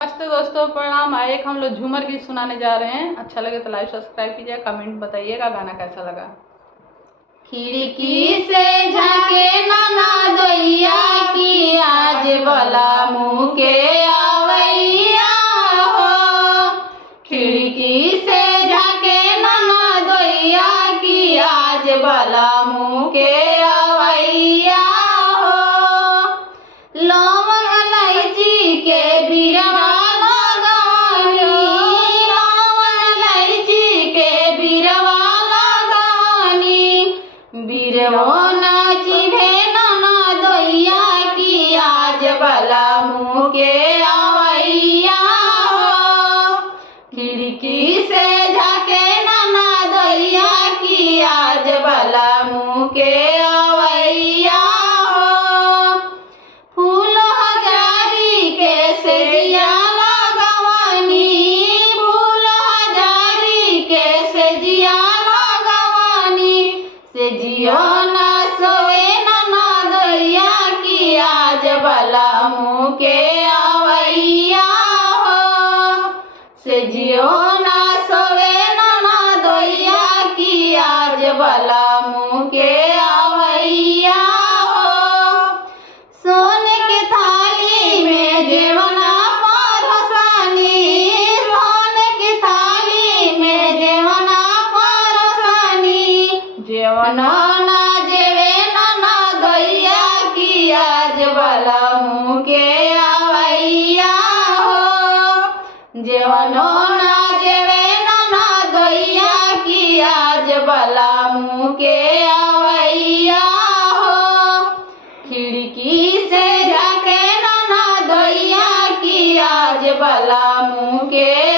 नमस्ते दोस्तों, प्रणाम। एक हम लोग झूमर गीत सुनाने जा रहे हैं। अच्छा लगे तो लाइक सब्सक्राइब कीजिए, कमेंट बताइएगा गाना कैसा लगा। खिड़की से झाके ननदोइया की आज बला मुँह के आवैया हो। खिड़की से झाके ननदोइया की आज बला मुँह के आवैया हो। लौंग इलायची के बिरवा लगवनी, लौंग इलायची के बिरवा लगवनी। बिरवो नाचिभे ननदोइया की आज बला मुँह के आवैया हो। खिड़की से झाके ननदोइया की आज बला मुँह के आवैया हो। फूल हजारी के सेजिया लगवनी, फूल हजारी के सेजिया लगवनी। सेजियो ना सोए ननदोइया की आज बला मुँह के आवैया हो। सेजियो ना सोए ननदोइया की आज बला मुँह के आवैया हो। सोने के थाली में जेवना परोसनी, सोने के थाली में जेवना परोसनी। जेवना ना जेवे ननदोइया की आज बला मुँह के आवैया हो। जेवनो ना जेवे ननदोइया की आज बला मुँह के आवैया हो। खिड़की से झाके ननदोइया की आज बला मुँह के